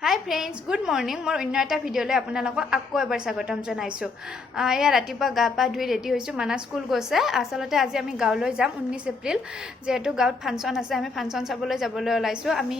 হাই friends, good morning. মই অন্য এটা ভিডিঅ'লৈ আপোনালোকক আকৌ এবাৰ স্বাগতম জনাইছোঁ। এয়া ৰাতিপুৱা গা পা ধুই ৰেডি হৈছোঁ। মানা স্কুল গৈছে। আচলতে আজি আমি গাঁৱলৈ যাম 19 এপ্ৰিল, যিহেতু গাঁৱত ফাংচন আছে। আমি ফাংচন চাবলৈ যাবলৈ ওলাইছোঁ। আমি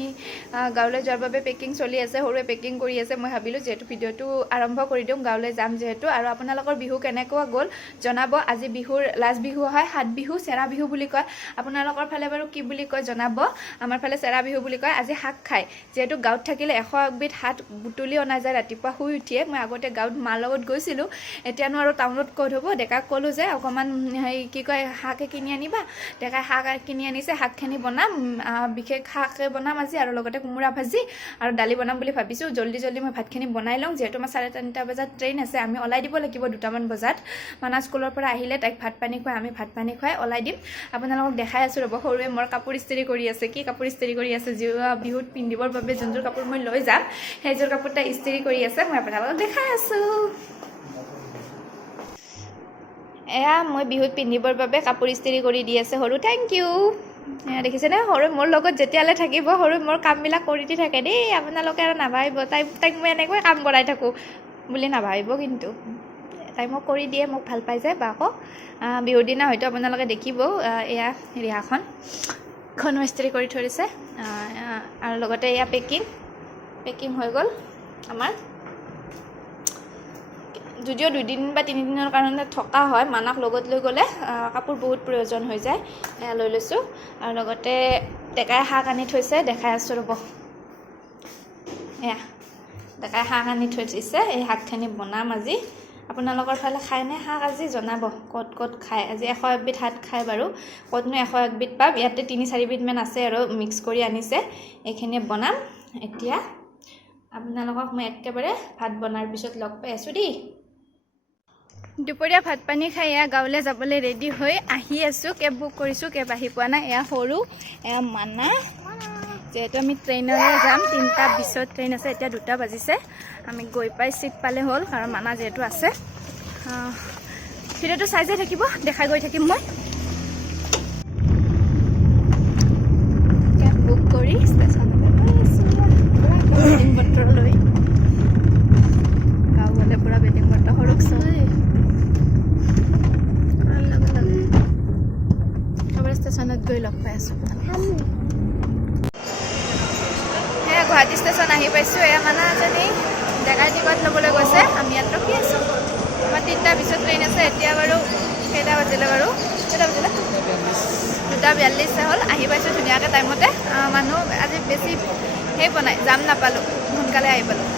গাঁৱলৈ যোৱাৰ বাবে পেকিং চলি আছে, সৰুৱে পেকিং কৰি আছে। মই ভাবিলোঁ যিহেতু ভিডিঅ'টো আৰম্ভ কৰি দিওঁ, গাঁৱলৈ যাম যিহেতু। আৰু আপোনালোকৰ বিহু কেনেকুৱা গ'ল জনাব। আজি বিহুৰ লাষ্ট বিহু হয়, সাত বিহু, চেৰা বিহু বুলি কয়। আপোনালোকৰ ফালে বাৰু কি বুলি কয় জনাব। আমাৰ ফালে চেৰা বিহু বুলি কয়। আজি শাক খায়, যিহেতু গাঁৱত থাকিলে 101বিধ শাক বুটলি অনা যায় ৰাতিপুৱা শুই উঠিয়ে। মই আগতে গাঁৱত মাৰ লগত গৈছিলোঁ, এতিয়ানো আৰু টাউনত ক'ত হ'ব। ডেকাক ক'লোঁ যে অকণমান হেৰি কি কয় শাকে কিনি আনিবা। ডেকাই শাক কিনি আনিছে, শাকখিনি বনাম, বিশেষ শাকে বনাম আজি, আৰু লগতে কোমোৰা ভাজি আৰু দালি বনাম বুলি ভাবিছোঁ। জল্দি মই ভাতখিনি বনাই লওঁ, যিহেতু আমাৰ 3:30 বজাত ট্ৰেইন আছে। আমি ওলাই দিব লাগিব 2টামান বজাত। মানা স্কুলৰ পৰা আহিলে তাইক ভাত পানী খুৱাই, আমি ভাত পানী খুৱাই ওলাই দিম। আপোনালোকক দেখাই আছোঁ ৰ'ব। সৰুৱে মোৰ কাপোৰ ইস্ত্ৰি কৰি আছে। কি কাপোৰ ইস্ত্ৰি কৰি আছে? বিহুত পিন্ধিবৰ বাবে যোনযোৰ কাপোৰ মই লৈ যাম, সেইযোৰ কাপোৰ তাই ইস্ত্ৰি কৰি আছে। মই আপোনালোকক দেখাই আছোঁ। এয়া মই বিহুত পিন্ধিবৰ বাবে কাপোৰ ইস্ত্ৰি কৰি দি আছে সৰু। Thank you. দেখিছেনে? সৰু মোৰ লগত যেতিয়ালৈ থাকিব, সৰু মোৰ কামবিলাক কৰি দি থাকে দেই। আপোনালোকে আৰু নাভাবিব তাইক মই এনেকৈ কাম কৰাই থাকোঁ বুলি নাভাবিব, কিন্তু তাই মোক কৰি দিয়ে, মোক ভাল পাই যায়। বা আকৌ বিহুৰ দিনা হয়তো আপোনালোকে দেখিব এয়া ৰিহাখনো ইস্ত্ৰি কৰি থৈ দিছে। আৰু লগতে এয়া পেকিং হৈ গ'ল আমাৰ। যদিও 2 দিন বা 3 দিনৰ কাৰণে থকা হয়, মানাক লগত লৈ গ'লে কাপোৰ বহুত প্ৰয়োজন হৈ যায়। এয়া লৈ লৈছোঁ। আৰু লগতে ডেকাই শাক আনি থৈছে, দেখাই আছোঁ ৰ'ব। এয়া ডেকাই শাক আনি থৈ দিছে। এই শাকখিনি বনাম আজি। আপোনালোকৰ ফালে খায়নে শাক আজি জনাব। ক'ত খায় আজি? 101বিধ শাক খায় বাৰু। ক'তনো 101বিধ পাম, ইয়াতে 3-4বিধমান আছে আৰু মিক্স কৰি আনিছে। এইখিনি বনাম এতিয়া। আপোনালোকক মই একেবাৰে ভাত বনাৰ পিছত লগ পাই আছোঁ দেই। দুপৰীয়া ভাত পানী খাই এয়া গাঁৱলৈ যাবলৈ ৰেডি হৈ আহি আছোঁ। কেব বুক কৰিছোঁ, কেব আহি পোৱা নাই। এয়া সৰু, এয়া মানা। যিহেতু আমি ট্ৰেইনলৈ যাম, 3:20 ট্ৰেইন আছে। এতিয়া 2টা বাজিছে। আমি গৈ পাই চিট পালে হ'ল, কাৰণ মানা যিহেতু আছে। ভিডিঅ'টো চাই যাই থাকিব, দেখাই গৈ থাকিম মই। কেব বুক কৰি ষ্টেচনলৈ গৈ আছোঁ। বেডিং পত্ৰ লৈ গাঁও গ'লে পূৰা বেডিং পত্ৰ সৰুক ষ্টেচনত গৈ লগ পাই আছোঁ। সেয়া গুৱাহাটী ষ্টেচন আহি পাইছোঁ। এয়া মানা এজনী ডেকাই টিকট ল'বলৈ গৈছে। আমি ইয়াত ৰখি আছোঁ। আমাৰ 3:20 ট্ৰেইন আছে। এতিয়া বাৰু কেইটা বাজিলে বাৰু? 2:42 হ'ল। আহি পাইছোঁ ধুনীয়াকৈ টাইমতে। মানুহ আজি বেছি বনাই যাম নাপালোঁ, সোনকালে আহি পালোঁ।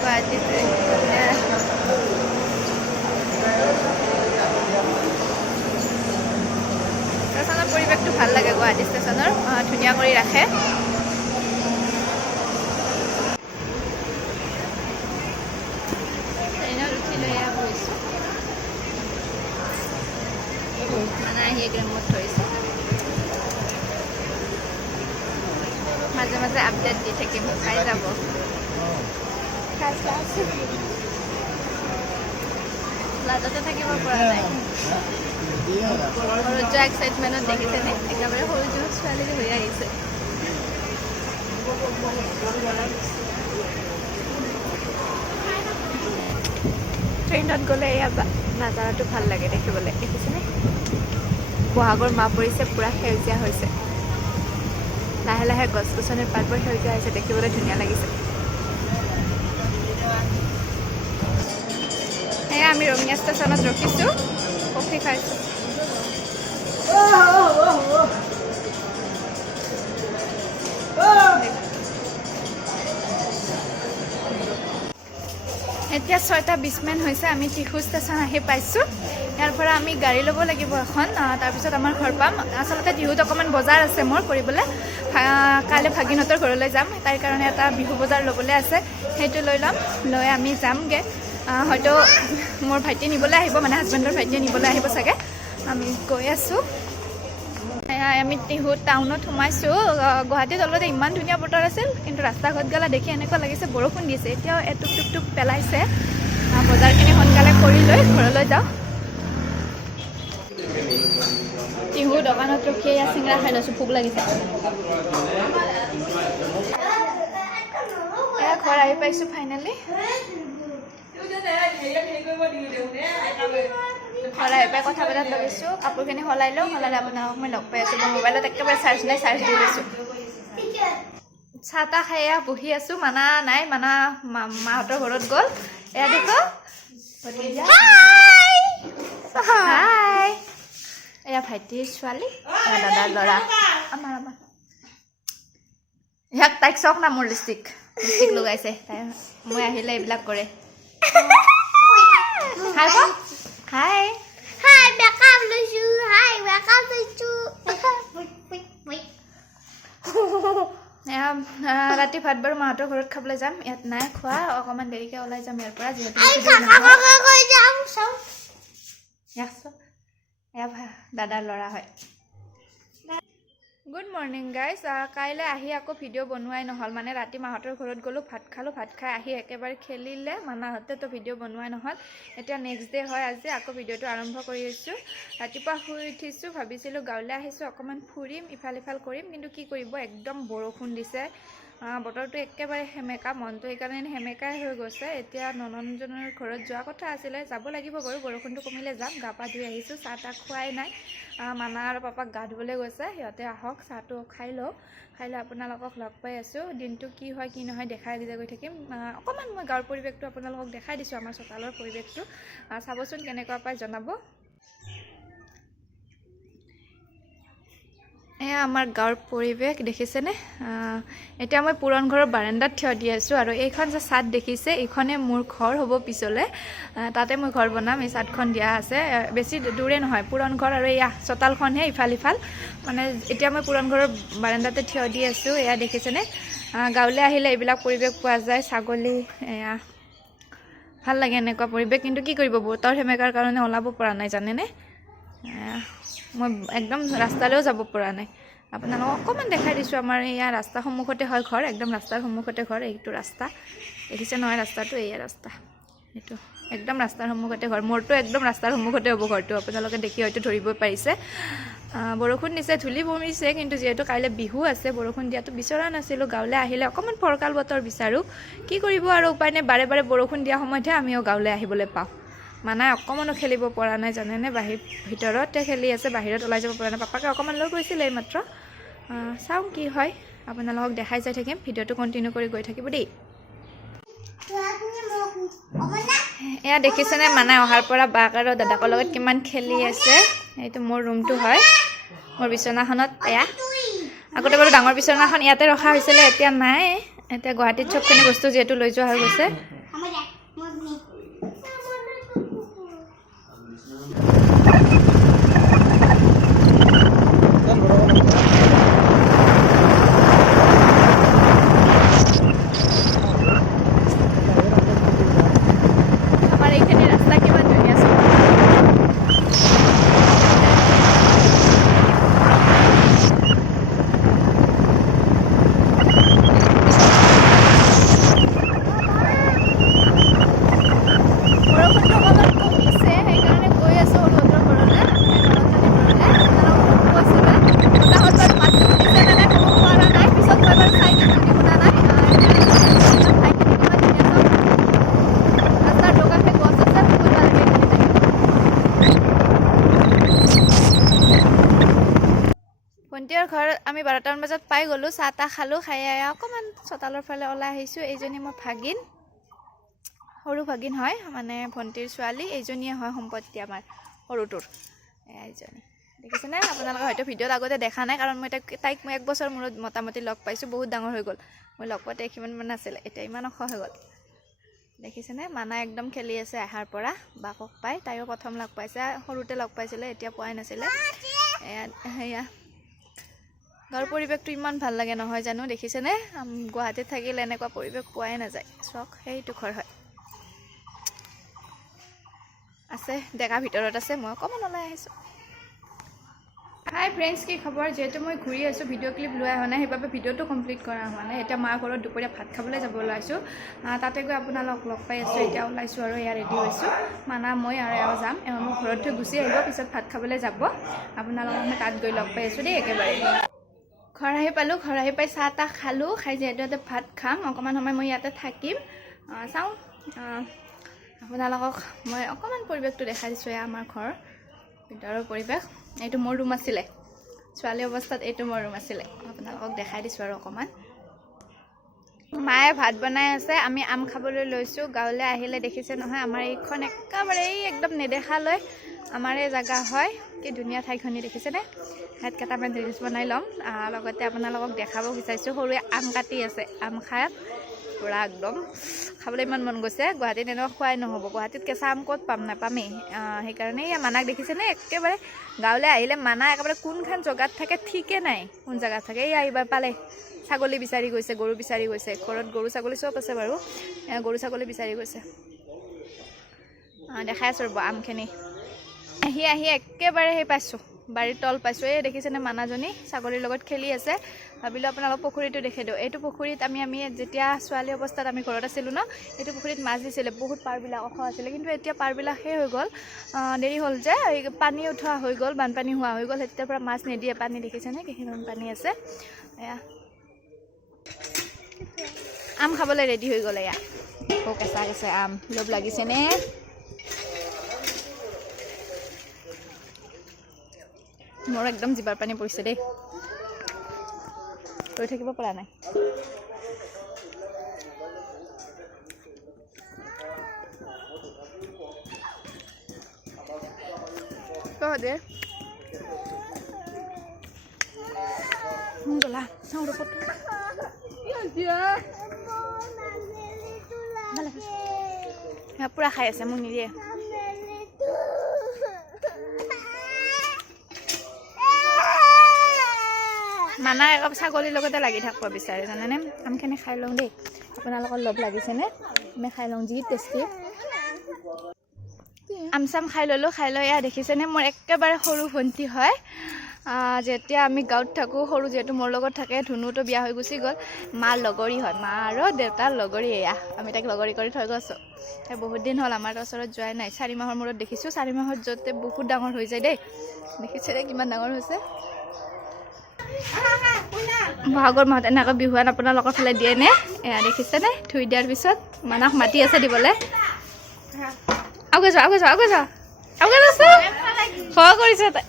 গুৱাহাটী ষ্টেচনৰ পৰিৱেশটো ভাল লাগে। গুৱাহাটী ষ্টেচনৰ ধুনীয়া কৰি ৰাখে। ট্ৰেইনত উঠি লৈ বহিছোঁ। মানে আহি ৰুমত ধৰিছে। মাজে মাজে আপডেট দি থাকিম, চাই যাব। লাজতে থাকিব পৰা নাই। সৰু যোৱা এক্সাইটমেণ্টত দেখিছেনে? একেবাৰে সৰু যোৱা ছোৱালী হৈ আহিছে। ট্ৰেইনত গ'লে এয়া নাজাৰাটো ভাল লাগে দেখিবলৈ। দেখিছেনে? বহাগৰ মাহ পৰিছে, পূৰা সেউজীয়া হৈছে। লাহে লাহে গছ গছনিৰ পাতবোৰ সেউজীয়া হৈছে, দেখিবলৈ ধুনীয়া লাগিছে। এয়া আমি ৰঙিয়া ষ্টেচনত ৰখিছোঁ, কফি খাইছোঁ। এতিয়া 6:20 হৈছে। আমি টিহু ষ্টেচন আহি পাইছোঁ। ইয়াৰ পৰা আমি গাড়ী ল'ব লাগিব এখন, তাৰপিছত আমাৰ ঘৰ পাম। আচলতে টিহুত অকণমান বজাৰ আছে মোৰ কৰিবলৈ। কাইলৈ ভাগিনহঁতৰ ঘৰলৈ যাম, তাইৰ কাৰণে এটা বিহু বজাৰ ল'বলৈ আছে। সেইটো লৈ ল'ম, লৈ আমি যামগৈ। হয়তো মোৰ ভাইটি নিবলৈ আহিব, মানে হাজবেণ্ডৰ ভাইটিয়ে নিবলৈ আহিব চাগে। আমি গৈ আছোঁ। আমি টিহু টাউনত সোমাইছোঁ। গুৱাহাটীত অলপতে ইমান ধুনীয়া বতৰ আছিল, কিন্তু ৰাস্তা ঘাট গ'লা দেখি এনেকুৱা লাগিছে বৰষুণ দিছে। এতিয়াও এটুপ টুপ পেলাইছে। বজাৰখিনি সোনকালে কৰি লৈ ঘৰলৈ যাওঁ। টিহু দোকানত ৰখি চিংৰা খাই লৈছোঁ, ভোক লাগিছে। ঘৰ আহি পাইছোঁ ফাইনেলি। ঘৰ আহি পাই কথা পতাত লগাইছোঁ, কাপোৰখিনি সলাই লওঁ, সলালে আপোনালোকক মই লগ পাই আছোঁ। মই মোবাইলত একেবাৰে চাৰ্জ নাই, চাৰ্জ দি লৈছোঁ। চাহ তাহ খাই বহি আছোঁ। মানা নাই, মানা মাহঁতৰ ঘৰত গ'ল। এয়া দেখো হাই, এয়া ভাইটিৰ ছোৱালী, এয়া দাদাৰ ল'ৰা। আমাৰ ইয়াক তাইক চাওক না, মোৰ লিপষ্টিক লগাইছে তাই। মই আহিলে এইবিলাক কৰে। হাই ক, হাই হাই, মেকআপ লৈছোঁ, হাই মেকআপ লৈছোঁ। এয়া ৰাতি ভাত বাৰু মাহঁতৰ ঘৰত খাবলৈ যাম, ইয়াত নাই খোৱা। অকণমান দেৰিকৈ ওলাই যাম ইয়াৰ পৰা, যিহেতু এয়া দাদাৰ ল'ৰা হয়। Good morning guys. কাইলৈ আহি আকৌ ভিডিঅ' বনোৱাই নহ'ল, মানে ৰাতি মাহঁতৰ ঘৰত গ'লোঁ, ভাত খালোঁ, ভাত খাই আহি একেবাৰে খেলিলে মামাহঁতে, তো ভিডিঅ' বনোৱাই নহ'ল। এতিয়া নেক্সট ডে হয় আজি, আকৌ ভিডিঅ'টো আৰম্ভ কৰি আছোঁ। ৰাতিপুৱা শুই উঠিছোঁ, ভাবিছিলোঁ গাঁৱলৈ আহিছোঁ, অকণমান ফুৰিম, ইফাল সিফাল কৰিম, কিন্তু কি কৰিব, একদম বৰষুণ দিছে। বতৰটো একেবাৰে সেমেকা, মনটো সেইকাৰণে সেমেকাই হৈ গৈছে। এতিয়া ননন্দজনৰ ঘৰত যোৱা কথা আছিলে, যাব লাগিব বাৰু, বৰষুণটো কমিলে যাম। গা পা ধুই আহিছোঁ, চাহ তাহ খোৱাই নাই। মামা আৰু পাপাক গা ধুবলৈ গৈছে, সিহঁতে আহক, চাহটো খাই লওঁ, খাই লৈ আপোনালোকক লগ পাই আছোঁ। দিনটো কি হয় কি নহয় দেখাই গৈ থাকিম। অকণমান মই গাঁৱৰ পৰিৱেশটো আপোনালোকক দেখাই দিছোঁ, আমাৰ চোতালৰ পৰিৱেশটো। চাবচোন কেনেকুৱা পাই জনাব। এয়া আমাৰ গাঁৱৰ পৰিৱেশ দেখিছেনে। এতিয়া মই পুৰণ ঘৰৰ বাৰাণ্ডাত থিয় দি আছোঁ, আৰু এইখন যে চাদ দেখিছে, এইখনে মোৰ ঘৰ হ'ব পিছলৈ। তাতে মই ঘৰ বনাম, এই চাদখন দিয়া আছে। বেছি দূৰে নহয়, পুৰণ ঘৰ আৰু এয়া চোতালখনহে ইফাল সিফাল। মানে এতিয়া মই পুৰণ ঘৰৰ বাৰাণ্ডাতে থিয় দি আছোঁ। এয়া দেখিছেনে, গাঁৱলৈ আহিলে এইবিলাক পৰিৱেশ পোৱা যায়। ছাগলী, এয়া ভাল লাগে এনেকুৱা পৰিৱেশ, কিন্তু কি কৰিব, বতৰ সেমেকাৰ কাৰণে ওলাব পৰা নাই জানেনে। মই একদম ৰাস্তালৈও যাব পৰা নাই। আপোনালোকক অকণমান দেখাই দিছোঁ। আমাৰ এয়া ৰাস্তাৰ সন্মুখতে হয় ঘৰ, একদম ৰাস্তাৰ সন্মুখতে ঘৰ। এইটো ৰাস্তা দেখিছে নহয়, ৰাস্তাটো এয়া ৰাস্তা, এইটো একদম ৰাস্তাৰ সন্মুখতে ঘৰ। মোৰতো একদম ৰাস্তাৰ সন্মুখতে হ'ব ঘৰটো, আপোনালোকে দেখি হয়তো ধৰিব পাৰিছে। বৰষুণ দিছে, ধূলি বমিছে, কিন্তু যিহেতু কাইলৈ বিহু আছে, বৰষুণ দিয়াটো বিচৰা নাছিলোঁ। গাঁৱলৈ আহিলে অকণমান ফৰকাল বতৰ বিচাৰোঁ, কি কৰিব আৰু, উপায় নাই। বাৰে বাৰে বৰষুণ দিয়া সময়তহে আমিও গাঁৱলৈ আহিবলৈ পাওঁ। মানাই অকণমানো খেলিব পৰা নাই জানেনে, ভিতৰতে খেলি আছে, বাহিৰত ওলাই যাব পৰা নাই। পাপাকে অকণমান লৈ গৈছিলে এইমাত্ৰ। চাওঁ কি হয়, আপোনালোকক দেখাই যাই থাকিম। ভিডিঅ'টো কণ্টিনিউ কৰি গৈ থাকিব দেই। এয়া দেখিছেনে, মানাই অহাৰ পৰা বাক আৰু দাদাকৰ লগত কিমান খেলি আছে। এইটো মোৰ ৰুমটো হয়, মোৰ বিচনাখনত। এয়া আগতে বাৰু ডাঙৰ বিচনাখন ইয়াতে ৰখা হৈছিলে, এতিয়া নাই। এতিয়া গুৱাহাটীত চবখিনি বস্তু যিহেতু লৈ যোৱা হৈ গৈছে। আমাৰ এইখিনি ৰাস্তা কিমান ধুনীয়া আছে। ভণ্টিৰ ঘৰত আমি 12টামান বজাত পাই গ'লোঁ, চাহ তাহ খালোঁ, খাই অকণমান চোতালৰ ফালে ওলাই আহিছোঁ। এইজনী মোৰ ভাগিন, সৰু ভাগিন হয়, মানে ভণ্টিৰ ছোৱালী। এইজনীয়ে হয় সম্পত্তি আমাৰ সৰুটোৰ। এইজনী দেখিছেনে, আপোনালোকে হয়তো ভিডিঅ'ত আগতে দেখা নাই, কাৰণ মই তাইক 1 বছৰ মূৰত মোটামুটি লগ পাইছোঁ। বহুত ডাঙৰ হৈ গ'ল, মই লগ পোৱাতে কিমানমান আছিলে, এতিয়া ইমান ওখ হৈ গ'ল। দেখিছেনে, মানা একদম খেলি আছে আহাৰ পৰা, বাকক পাই। তাইও প্ৰথম লগ পাইছে, সৰুতে লগ পাইছিলে, এতিয়া পোৱাই নাছিলে। সেয়া গাঁৱৰ পৰিৱেশটো ইমান ভাল লাগে নহয় জানো, দেখিছেনে। গুৱাহাটীত থাকিলে এনেকুৱা পৰিৱেশ পোৱাই নাযায়। চক সেইটো ঘৰ হয়, আছে ডেকা ভিতৰত আছে, মই অকণমান ওলাই আহিছোঁ। হাই ফ্ৰেণ্ডছ, কি খবৰ? যিহেতু মই ঘূৰি আছোঁ, ভিডিঅ' ক্লিপ লৈ অহা নাই, সেইবাবে ভিডিঅ'টো কমপ্লিট কৰা হোৱা নাই। এতিয়া মাৰ ঘৰত দুপৰীয়া ভাত খাবলৈ যাব ওলাইছোঁ, তাতে গৈ আপোনালোকক লগ পাই আছোঁ। এতিয়া ওলাইছোঁ আৰু এয়া ৰেডি হৈছোঁ। মানা মই আৰু এওঁ যাম, এওঁ মোক ঘৰত থৈ গুচি আহিব, পিছত ভাত খাবলৈ যাব। আপোনালোকক মই তাত গৈ লগ পাই আছোঁ দেই একেবাৰে। ঘৰ আহি পালোঁ, ঘৰ আহি পাই চাহ তাহ খালোঁ, খাই যিহেতু ইয়াতে ভাত খাম, অকণমান সময় মই ইয়াতে থাকিম। চাওঁ আপোনালোকক মই অকণমান পৰিৱেশটো দেখাই দিছোঁ। এয়া আমাৰ ঘৰ ভিতৰৰ পৰিৱেশ। এইটো মোৰ ৰুম আছিলে, ছোৱালী অৱস্থাত এইটো মোৰ ৰুম আছিলে। আপোনালোকক দেখাই দিছোঁ আৰু অকণমান। মায়ে ভাত বনাই আছে, আমি আম খাবলৈ লৈছোঁ। গাঁৱলৈ আহিলে দেখিছে নহয়, আমাৰ এইখন একেবাৰে একদম নেদেখালৈ আমাৰ এই জেগা হয়। কি ধুনীয়া ঠাইখনি দেখিছেনে? ইয়াত কেইটামান ৰিলচ বনাই ল'ম, লগতে আপোনালোকক দেখাব বিচাৰিছোঁ। সৰুৱে আম কাটি আছে, আম খাই পূৰা একদম খাবলৈ ইমান মন গৈছে। গুৱাহাটীত এনেকুৱা খোৱাই নহ'ব, গুৱাহাটীত কেঁচা আম ক'ত পাম, নাপামেই। সেইকাৰণে এই মানাক দেখিছেনে? একেবাৰে গাঁৱলৈ আহিলে মানা একেবাৰে কোনখন জেগাত থাকে ঠিকে নাই, কোন জেগাত থাকে। এই আহিবা পালে, ছাগলী বিচাৰি গৈছে, গৰু বিচাৰি গৈছে। ঘৰত গৰু ছাগলী চব আছে বাৰু, গৰু ছাগলী বিচাৰি গৈছে। দেখাই আছোঁ ৰ'ব আমখিনি। আহি একেবাৰে সেই পাইছোঁ, বাৰীৰ তল পাইছোঁ। এই দেখিছেনে মানাজনী ছাগলীৰ লগত খেলি আছে। ভাবিলোঁ আপোনালোক পুখুৰীটো দেখি দিওঁ। এইটো পুখুৰীত আমি যেতিয়া ছোৱালী অৱস্থাত আমি ঘৰত আছিলোঁ ন, এইটো পুখুৰীত মাছ দিছিলে। বহুত পাৰবিলাক ওখ আছিলে, কিন্তু এতিয়া পাৰবিলাক শেষ হৈ গ'ল, দেৰি হ'ল যে পানী উঠোৱা হৈ গ'ল, বানপানী হোৱা হৈ গ'ল। তেতিয়াৰ পৰা মাছ নিদিয়ে। পানী দেখিছেনে কেইখিনিমান পানী আছে। এয়া আম খাবলৈ ৰেডি হৈ গ'ল। এয়া আকৌ কেঁচা কেঁচা আম, লোভ লাগিছেনে? মোৰ একদম জিভাৰ পানী পৰিছে দেই, ৰৈ থাকিব পৰা নাই। দে গলা পুৰা খাই আছে, মোক নিদিয়ে। মানা একাপ ছাগলীৰ লগতে লাগি থাকিব বিচাৰে জানেনে? আমখিনি খাই লওঁ দেই, আপোনালোকৰ লোভ লাগিছেনে? আমি খাই লওঁ, যি টেষ্টি। আম চাম খাই ল'লোঁ। খাই লৈ এয়া দেখিছেনে, মোৰ একেবাৰে সৰু ভণ্টি হয়। যেতিয়া আমি গাঁৱত থাকোঁ, সৰু যিহেতু মোৰ লগত থাকে। ধুনুটো বিয়া হৈ গুচি গ'ল, মাৰ লগৰী হয়, মা আৰু দেউতাৰ লগৰী। এয়া আমি তাক লগৰী কৰি থৈ গৈছোঁ। বহুত দিন হ'ল আমাৰ ওচৰত যোৱাই নাই, 4 মাহৰ মূৰত দেখিছোঁ। 4 মাহত য'তে বহুত ডাঙৰ হৈ যায় দেই, দেখিছেনে কিমান ডাঙৰ হৈছে। বহাগৰ মাহত এনেকৈ বিহুৱান আপোনালোকৰ ফালে দিয়েনে? এয়া দেখিছেনে, ধুই দিয়াৰ পিছত মানক মাতি আছে দিবলৈ। আগে যোৱা খোৱা কৰিছে তাই।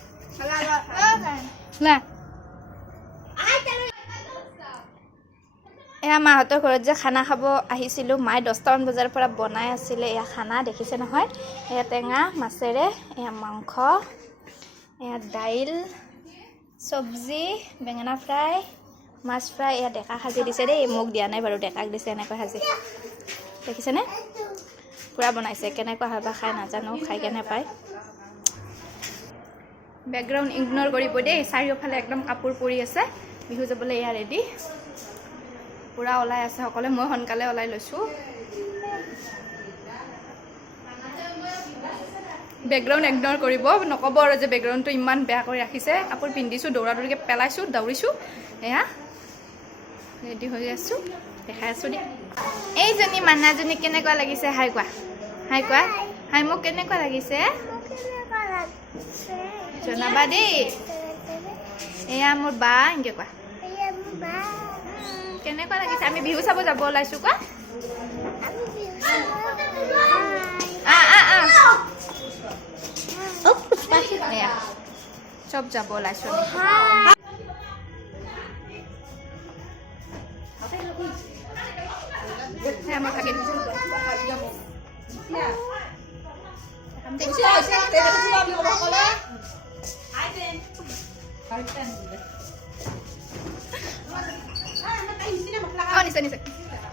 এয়া মাহঁতৰ ঘৰত যে খানা খাব আহিছিলোঁ, মায়ে 10টামান বজাৰ পৰা বনাই আছিলে। এয়া খানা দেখিছে নহয়, এয়া টেঙা মাছেৰে, এয়া মাংস, এয়া দাইল, চব্জি, বেঙেনা ফ্ৰাই, মাছ ফ্ৰাই। এয়া ডেকা সাজি দিছে দেই, মোক দিয়া নাই বাৰু, ডেকাক দিছে এনেকৈ সাজি। দেখিছেনে পূৰা বনাইছে। কেনেকুৱা হয় বা খাই নাজানো, খাই কেনে পায়। বেকগ্ৰাউণ্ড ইগন'ৰ কৰিব দেই, চাৰিওফালে একদম কাপোৰ পৰি আছে। বিহু যাবলৈ এয়া ৰেডি, পূৰা ওলাই আছে সকলোৱে। মই সোনকালে ওলাই লৈছোঁ। বেকগ্ৰাউণ্ড ইগন'ৰ কৰিব, নক'ব আৰু যে বেকগ্ৰাউণ্ডটো ইমান বেয়া কৰি ৰাখিছে। কাপোৰ পিন্ধিছোঁ, দৌৰা দৌৰিকৈ পেলাইছোঁ, দৌৰিছোঁ। এয়া ৰেডি হৈ আছোঁ, দেখাই আছোঁ দেই। এইজনী মানাজনী কেনেকুৱা লাগিছে? হাই কোৱা, হাই কোৱা, হাই। মোক কেনেকুৱা লাগিছে জনাবা দেই। এয়া মোৰ বা, এনেকৈ কোৱা কেনেকুৱা লাগিছে? আমি বিহু চাব যাব ওলাইছোঁ। কোৱা এয়া চব যাব ওলাইছোঁ। মই থাকি নিশ্চয়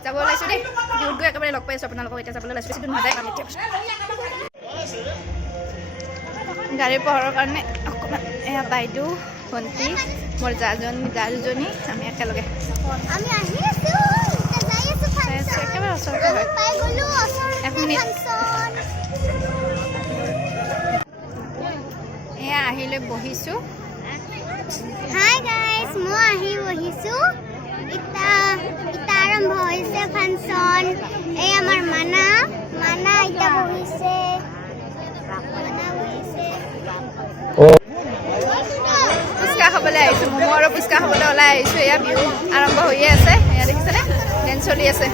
যাব ওলাইছোঁ দেই। বিহুত গৈ একেবাৰে লগ পাই আছোঁ আপোনালোকক। এতিয়া যাবলৈ ওলাইছোঁ, বেছি দূৰ নাযায়। গাড়ীৰ পোহৰৰ কাৰণে অকণমান। এয়া বাইদেউ, ভণ্টি, মোৰ জাজনী, আমি একেলগে একেবাৰে ওচৰতে হয়। 1 মিনিট। এয়া আহিলৈ বহিছোঁ। হাই গাইজ, মই আহি বহিছোঁ। ইটা আৰম্ভ হৈছে ফাংচন। এই আমাৰ মানা ইটা বহিছে। ফুচকা খাবলৈ খাবলৈ আহিছোঁ ম'ম' আৰু ফুচকা খাবলৈ ওলাই আহিছোঁ এয়া বিহু আৰম্ভ হৈয়ে আছে এয়া দেখিছেনে ডেন্স চলি আছে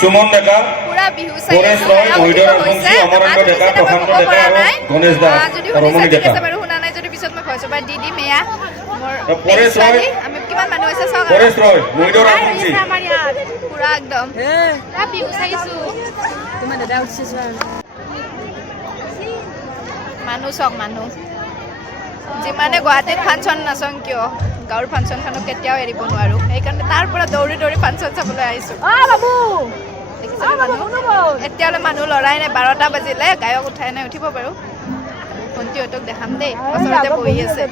সুমন ডেকা পুৰা বিহু গণেশ ৰয় মহিধৰ আগমঞ্চী অমৰেন্দ্ৰ ডেকা প্ৰশান্ত ডেকা আৰু গণেশ দাস ৰমণী ডেকা বাৰু শুনা নাই যদি পিছত মই ভইচ অভাৰ দি দিম এয়া মোৰ পৰেশ ৰয় আমি কিমান মানুহ আছে চাওক পৰেশ ৰয় মহিধৰ আগমঞ্চী আমাৰ ইয়াত পুৰা একদম বিহু চাইছোঁ তোমাৰ দাদা উঠিছে যোৱা মানুহ চাওক মানুহ যিমানে গুৱাহাটীত ফাংচন নাচং কিয় গাঁৱৰ ফাংচনখনক কেতিয়াও এৰিব নোৱাৰোঁ সেইকাৰণে তাৰ পৰা দৌৰি দৌৰি ফাংচন চাবলৈ আহিছোঁ বাবু দেখিছেনে মানুহ এতিয়ালৈ মানুহ লৰাই নাই 12টা বাজিলে গায়ক উঠাই নাই উঠিব বাৰু ভণ্টিহঁতক দেখাম দেই ওচৰতে বহি আছে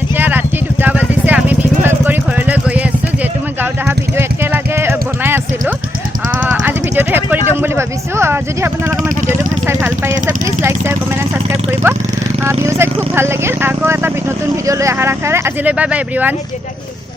এতিয়া ৰাতি 2টা বাজিছে আমি বিহু শেষ কৰি ঘৰলৈ গৈ আছোঁ যিহেতু মই গাঁৱত অহা ভিডিঅ' একেলগে বনাই আছিলোঁ আজি ভিডিঅ'টো শেষ কৰি দিম বুলি ভাবিছোঁ যদি আপোনালোকে আমাৰ ভিডিঅ'টো চাই ভাল পাই আছে please like share comment and subscribe কৰিব বিহু চাই খুব ভাল লাগিল আকৌ এটা নতুন ভিডিঅ' লৈ অহাৰ আশাৰে আজিলৈ বাই বাই এভৰিৱান